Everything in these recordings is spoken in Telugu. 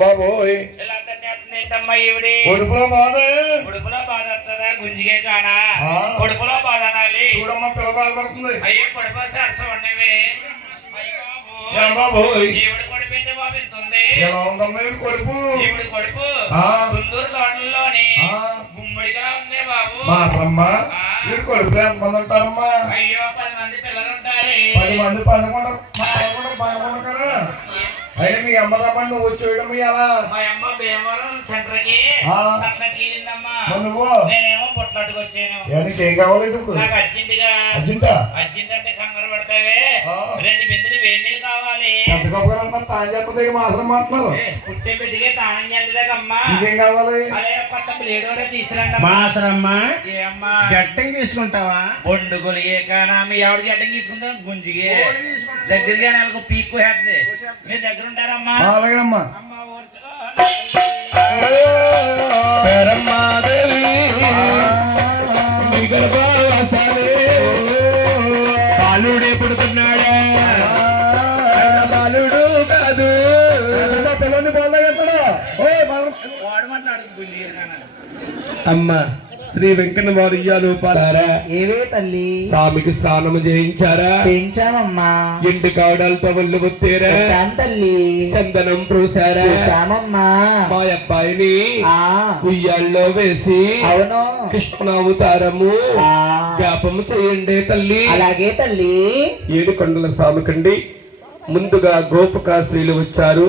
బాబోయ్ ఉడుపులో బాధ వస్తుందా గుంజిగే కానా ఉడుపులో బాధ అనాలి. చూడమ్మా పిల్ల బాధపడుతుంది. అయ్యో కొడుపు సరసం ఉండేవి బాబోయ్ ఈవిడ కొడుపు బాబు ఇస్తుంది. ఎలా ఉందమ్మా ఈవిడ కొడుపు? ఈవిడ కొడుపు గుంటూరు తోటల్లోని గుమ్మడిగా ఉంది బాబు. మాత్రమ్మా ఈవిడ కొడుకు ఎంతమంది ఉంటారమ్మా? అయ్యో 10 మంది పిల్లలు ఉంటారు. 10 మంది పదకొండు కదా. అయినా మీ అమ్మ రమ్మని నువ్వు వచ్చేయడం ఎలా? మా అమ్మ భీమవరం సెంటర్కి అట్లాంటి వెళ్ళిందమ్మా. నువ్వు నేనేమో పొట్లాటుకు వచ్చాను. ఏం కావాలి నాకు అర్జెంటుగా అర్జెంట్ అంటే కంగారు పడతావే 2 బిందెలు వేడి నీళ్ళు కావాలి. తాను చెప్పదే మాత్రం అంటున్నారు. పుట్టే బిడ్డగా తానం చేద్దలేకమ్మా. ఇంకేం కావాలి? అదే పట్ట ప్లేడోడే తీసుకురండి. మాసరమ్మా ఏమ్మా గట్టం తీసుకుంటావా? బొండుగొలిగే కానా మీ ఆవిడ గడ్డం తీసుకుంటాం గుంజిగే దగ్గరగా నెలకు పీక్కు వేద్ది. మీరు దగ్గర ఉంటారమ్మా? అలాగేనమ్మా. బాలుడే పుడుతున్నాడా? బాలుడు కాదు పిల్లల్ని బాగా వాడమంటున్నాడు గుంజిగే కానా. అమ్మా శ్రీ వెంకన్న వారు ఇయ్యాలు పాడారా? ఏవే తల్లి స్వామికి స్నానం చేయించారా? చేయించామమ్మా. ఎండు కావడాలతో ఒళ్ళు ముత్తేరా? తల్లి చందనం పూసారా? పూసామమ్మా. మా అబ్బాయిని ఆ ఉయ్యాల్లో వేసి అవును కృష్ణావతారము జ్ఞాపము చేయండి తల్లి. అలాగే తల్లి. 7 కొండల స్వామికండి ముందుగా గోపక స్త్రీలు వచ్చారు.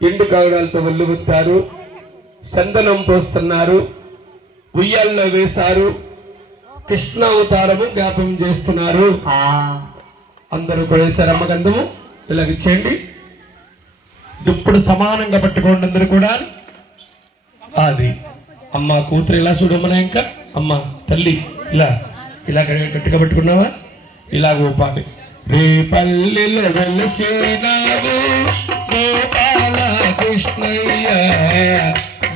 ఎండు కావడాలతో ఒళ్ళు ముత్తారు. చందనం పోస్తున్నారు. ఉయ్యాల్లో వేశారు. కృష్ణావతారము జ్ఞాపం చేస్తున్నారు. అందరూ కూడా వేశారమ్మ గంధము ఇలాగిచ్చేయండి. ఇప్పుడు సమానంగా పట్టుకోండి అందరూ కూడా. అది అమ్మ కూతురు ఇలా చూడమ్మనా. ఇంకా అమ్మ తల్లి ఇలా గట్టిగా పట్టుకున్నావా? ఇలా ఊపాలి. రేపల్లిలో వెలిసినావు గోపాల కృష్ణయ్య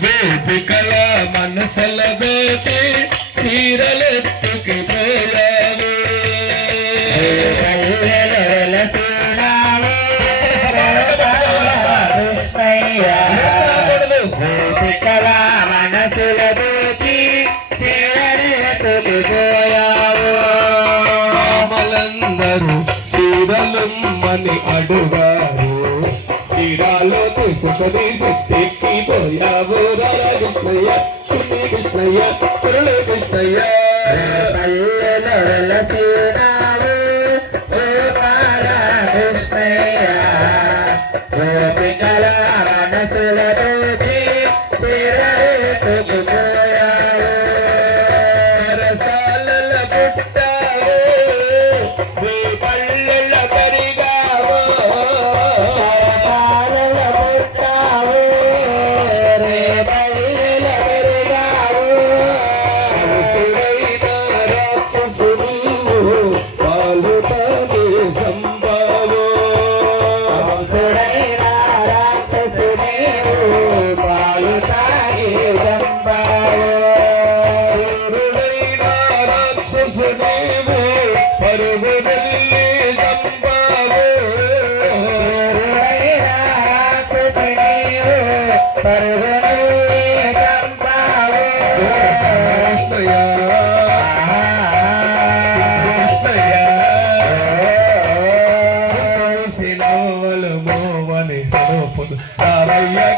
గోపికల మనసల బేటి చీరలెత్తుకి పోయావు. గోపికల మనసుల దోచి చీరలెత్తుకి పోయావు. మామలందరూ చీరలుమ్మని అడుగారు. చీరాలో తీసుకొని సెట్టెక్కిపోయావు. రాధాకృష్ణయ్య చిన్ని కృష్ణయ్య కురులు కృష్ణయ్య పల్లెలో వెలసినావు గోపాల కృష్ణయ్య గోపికల మనసుల దోచి చీరలెత్తుకి పోయావు. సరసాల పుట్టావు పళ్ళెళ్ళ పెరిగావు.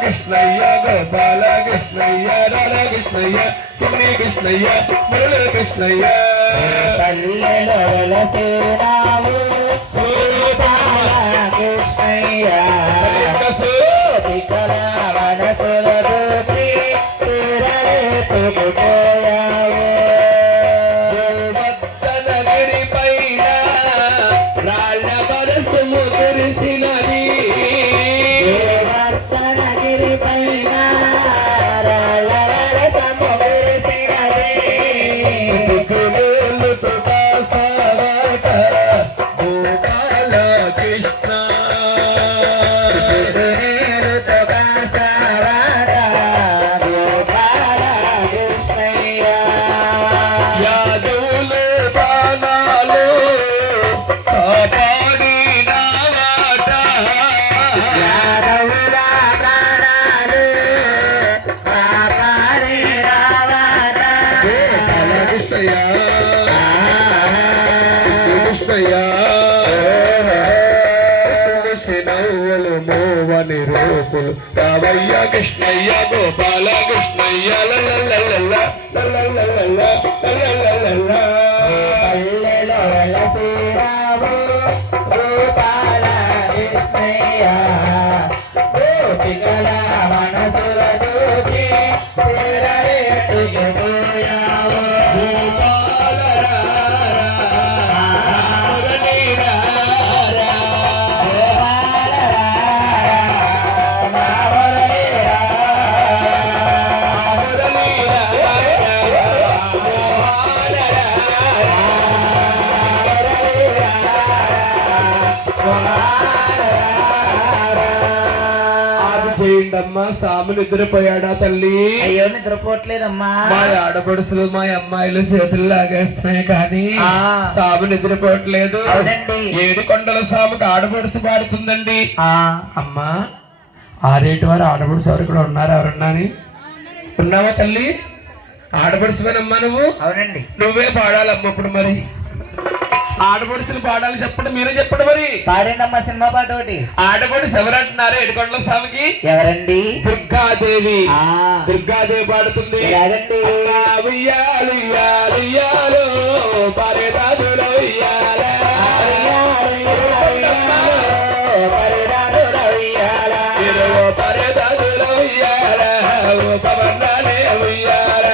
కృష్ణయ్య గోపాల కృష్ణయ్య రాధాకృష్ణయ్య చిన్ని కృష్ణయ్య మురళీ కృష్ణయ్య పల్లెలో వెలసినావు గోపాల కృష్ణయ్య గోపికల మనసుల దోచి చీరలెత్తుకి పోయావు. భక్తనగిరి పైన రాళ్ళ వరసము కురిసినది. గిరి పైన రాళ్ళ వరసము కురిసినది. గోపాల కృష్ణ గోకులు రామయ్య కృష్ణయ్య గోపాల కృష్ణయ్య లల్లల్లల్ల లల్లల్లల్ల లల్లల్లల్ల పల్లెలో వెలసినావు గోపాల కృష్ణయ్య గోపికల మనసుల దూచి పోయావు చేయండమ్మా సాము నిద్రపోయాడా తల్లి అయ్యో నిద్రపోవట్లేదమ్మా మా ఆడపడుసులు మా అమ్మాయిలు చేతులు లాగేస్తున్నాయి కానీ ఆ. సాము నిద్రపోవట్లేదు అవునండి. 7 కొండల సాముకు ఆడపడుసు పాడుతుందండి ఆ అమ్మా ఆరేటి వారు ఆడపడుసు ఎవరు ఇక్కడ ఉన్నారు ఎవరన్నాని ఉన్నావా తల్లి ఆడపడుసువేనమ్మా నువ్వు అవునండి నువ్వే పాడాలమ్మ ఇప్పుడు మరి ఆడపడుసులు పాడాలి చెప్పండి మీరే చెప్పండి మరి పాడండమ్మా సినిమా పాట ఒకటి ఆడపడుసు ఎవరంటున్నారు 7 కొండల సాముకి ఎవరండి దుర్గాదేవి ఆ దుర్గాదేవి పాడుతుంది ఎలాగండి ఉయ్యాలు ఉయ్యాలు ఉయ్యాలు పరేదాదుల ఉయ్యాల ఇరువు పరేదాదుల ఉయ్యాల పవనాలే ఉయ్యాల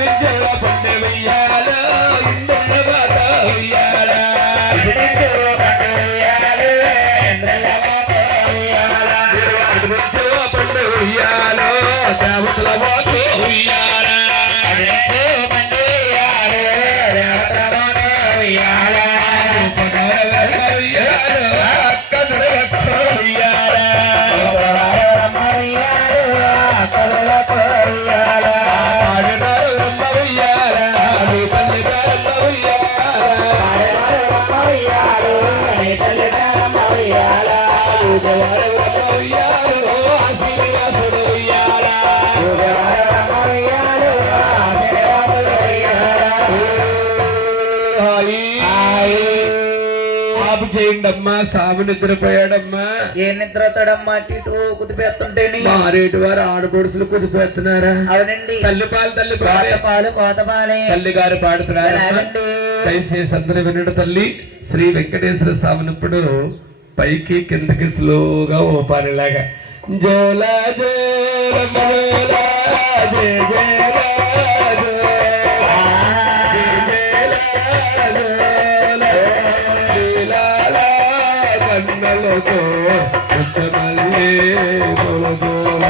నిజల పొందె ఉయ్యాల ఇంద్ర బాట ఉయ్యాల నిజల పొందె ఉయ్యాల దేవతల బాట ఉయ్యాల చేయండమ్మా సాము నిద్రపోయాడమ్మా ఏ నిద్రతాడమ్మా అటు ఇటు కుదిపేస్తుంటేని మారేటి వారు ఆడపడుసులు కుదిపోతున్నారా అవునండి తల్లి పాలు తల్లి కోత పాలే పాలు కోత పాలే తల్లి గారు పాడుతున్నారు ఎలాగండి? దయచేసి అందరూ వినడు తల్లి శ్రీ వెంకటేశ్వర స్వామిని ఇప్పుడు పైకి కిందకి స్లోగా ఓపాలిలాగా జోల జోల జోల జయ జయ కన్నలతో పుస్తమల్లే పొలగోల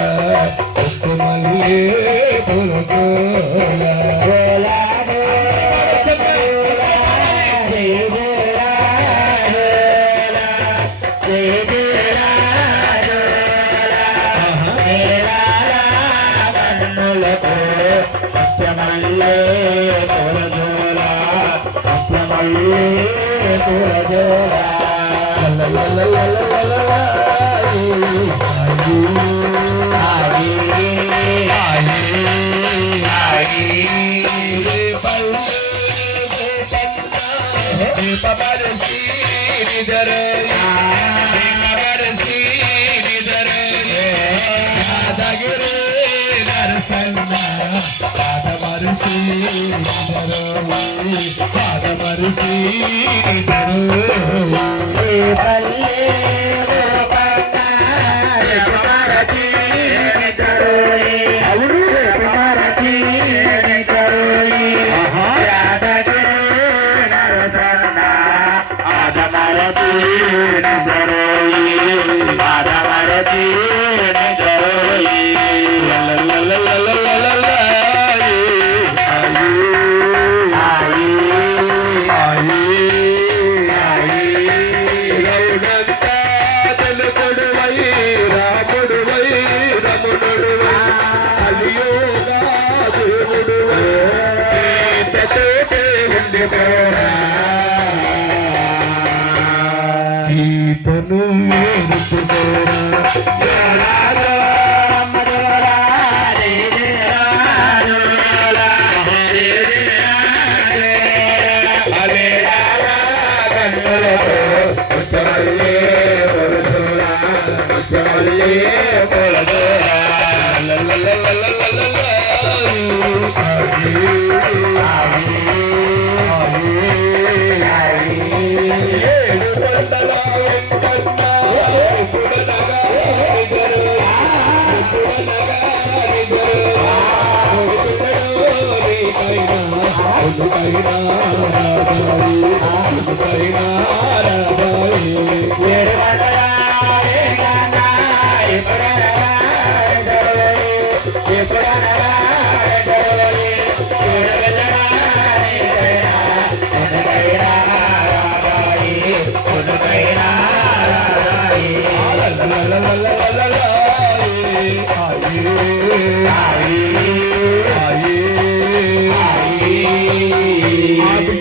పుస్తమల్లే పొలగోల గీతను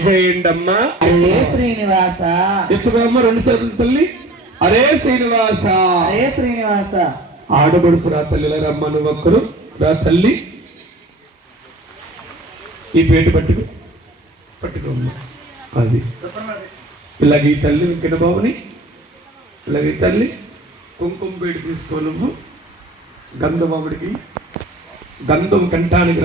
చేయండమ్మా. అరే శ్రీనివాస, ఎత్తుగా అమ్మ 2 చేతులు తల్లి. అరే శ్రీనివాస, అరే శ్రీనివాస. ఆడబడుసు రా తల్లిలా రమ్మ, నువ్వు ఒక్కరు రా తల్లి. ఈ పేట పట్టుకో పట్టుకోమ్మ. అది ఇలాగ ఈ తల్లి వెంకట బాబుని, ఇలాగ ఈ తల్లి కుంకుమ పేట తీసుకో. నువ్వు గంధమావుడికి గంధం కంఠానికి